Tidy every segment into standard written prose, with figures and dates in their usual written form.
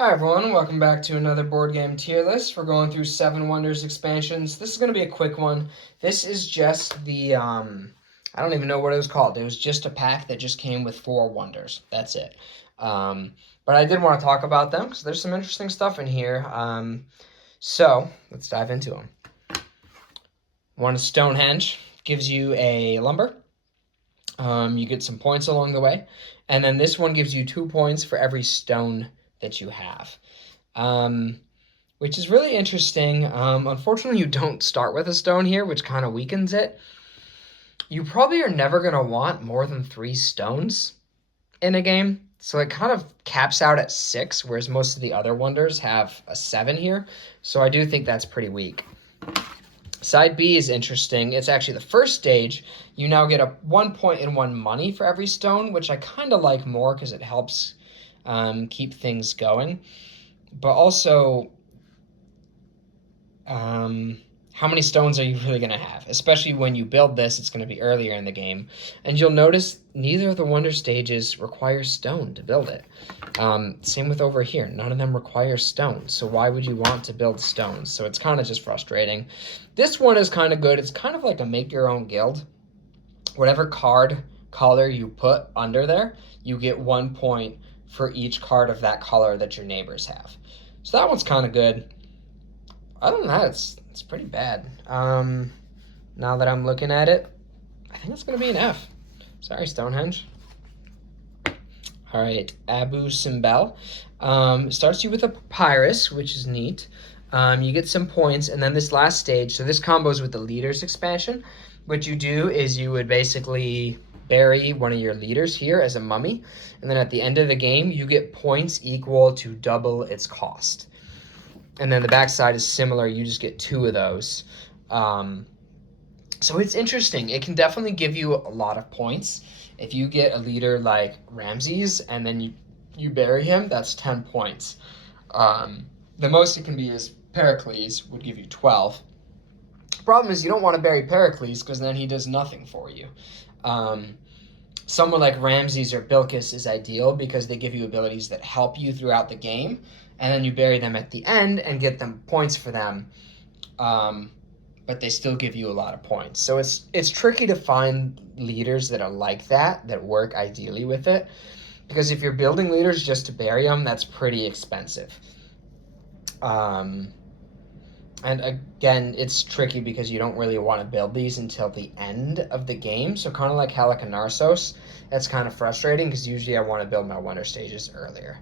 Hi everyone, welcome back to another board game tier list. We're going through Seven Wonders expansions. This is going to be a quick one. This is just the, I don't even know what it was called. It was just a pack that just came with 4 wonders. That's it. But I did want to talk about them because there's some interesting stuff in here. So let's dive into them. One is Stonehenge, gives you a lumber. You get some points along the way. And then this one gives you 2 points for every stone that you have, which is really interesting. Unfortunately, you don't start with a stone here, which kind of weakens it. You probably are never going to want more than 3 stones in a game, so it kind of caps out at 6, whereas most of the other wonders have a 7 here, so I do think that's pretty weak. Side B is interesting. It's actually the first stage. You now get a 1 point and 1 money for every stone, which I kind of like more because it helps keep things going. But also, how many stones are you really going to have? Especially when you build this, it's going to be earlier in the game. And you'll notice neither of the wonder stages require stone to build it. Same with over here. None of them require stone. So why would you want to build stones? So it's kind of just frustrating. This one is kind of good. It's kind of like a make your own guild. Whatever card color you put under there, you get 1 point for each card of that color that your neighbors have. So that one's kind of good. Other than that, it's pretty bad. Now that I'm looking at it, I think it's going to be an F. Sorry, Stonehenge. All right, Abu Simbel. Starts you with a papyrus, which is neat. You get some points, and then this last stage, so this combos with the leaders expansion. What you do is you would basically bury one of your leaders here as a mummy, and then at the end of the game, you get points equal to double its cost. And then the backside is similar. You just get 2 of those. So it's interesting. It can definitely give you a lot of points. If you get a leader like Ramses and then you bury him, that's 10 points. The most it can be is Pericles would give you 12. Problem is you don't want to bury Pericles because then he does nothing for you. Someone like Ramses or Bilqis is ideal because they give you abilities that help you throughout the game, and then you bury them at the end and get them points for them, but they still give you a lot of points. So it's tricky to find leaders that are like that work ideally with it, because if you're building leaders just to bury them, that's pretty expensive. And again, it's tricky because you don't really want to build these until the end of the game. So kind of like Halicarnassos, that's kind of frustrating because usually I want to build my wonder stages earlier.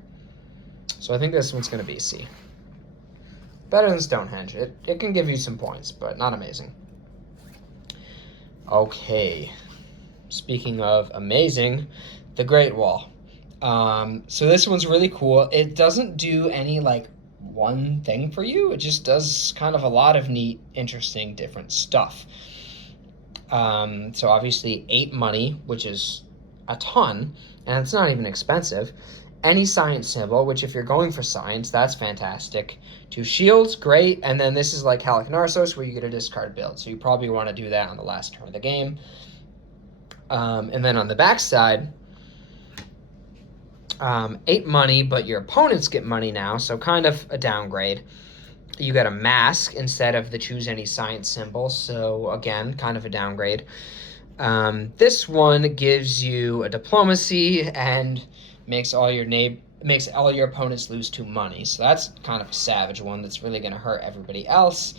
So I think this one's going to be C. Better than Stonehenge. It can give you some points, but not amazing. Okay. Speaking of amazing, the Great Wall. So this one's really cool. It doesn't do any one thing for you. It just does kind of a lot of neat, interesting, different stuff. So obviously 8 money, which is a ton, and it's not even expensive. Any science symbol, which if you're going for science, that's fantastic. 2 shields, great. And then this is like Halicarnassos, where you get a discard build. So you probably want to do that on the last turn of the game. And then on the back side, 8 money, but your opponents get money now, so kind of a downgrade. You got a mask instead of the choose any science symbol, so again, kind of a downgrade. This one gives you a diplomacy and makes all your opponents lose 2 money, so that's kind of a savage one that's really going to hurt everybody else.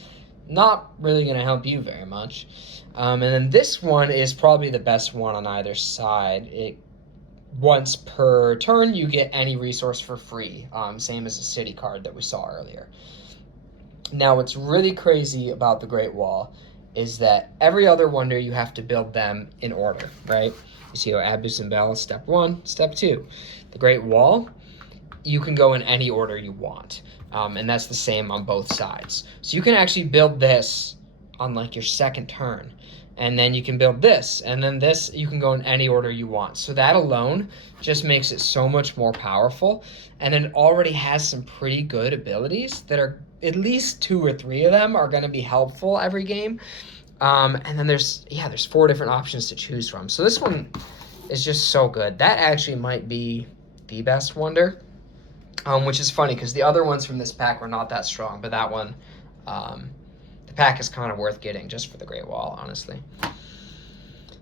Not really going to help you very much. And then this one is probably the best one on either side. Once per turn, you get any resource for free, same as a city card that we saw earlier. Now, what's really crazy about the Great Wall is that every other wonder, you have to build them in order, right? You see Abu Simbel, step 1, step 2. The Great Wall, you can go in any order you want, and that's the same on both sides. So you can actually build this on your second turn. And then you can build this, and then this, you can go in any order you want. So that alone just makes it so much more powerful. And then it already has some pretty good abilities that are, at least 2 or 3 of them are going to be helpful every game. And then there's 4 different options to choose from. So this one is just so good. That actually might be the best wonder. which is funny because the other ones from this pack were not that strong, but that one, the pack is kind of worth getting just for the Great Wall, honestly.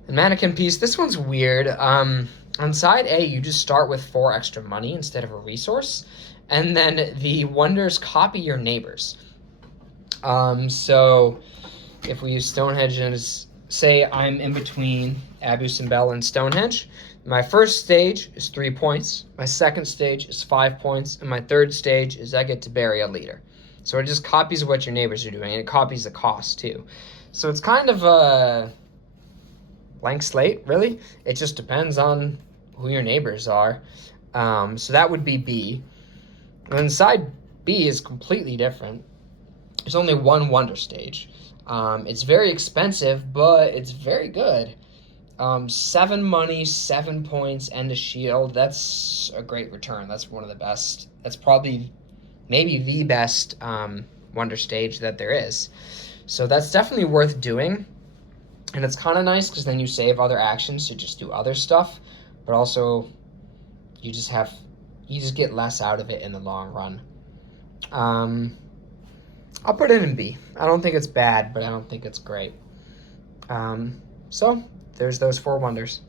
The Mannequin Piece, this one's weird. On side A, you just start with 4 extra money instead of a resource, and then the wonders copy your neighbors. So if we use Stonehenge as, say I'm in between Abu Simbel and Stonehenge, my first stage is 3 points, my second stage is 5 points, and my third stage is I get to bury a leader. So it just copies what your neighbors are doing, and it copies the cost too. So it's kind of a blank slate, really. It just depends on who your neighbors are. So that would be B. And then side B is completely different. There's only 1 wonder stage. It's very expensive, but it's very good. 7 money, 7 points, and a shield. That's a great return. That's one of the best. That's probably maybe the best wonder stage that there is. So that's definitely worth doing. And it's kind of nice because then you save other actions to just do other stuff, but also you just get less out of it in the long run. I'll put it in B. I don't think it's bad, but I don't think it's great. So there's those 4 wonders.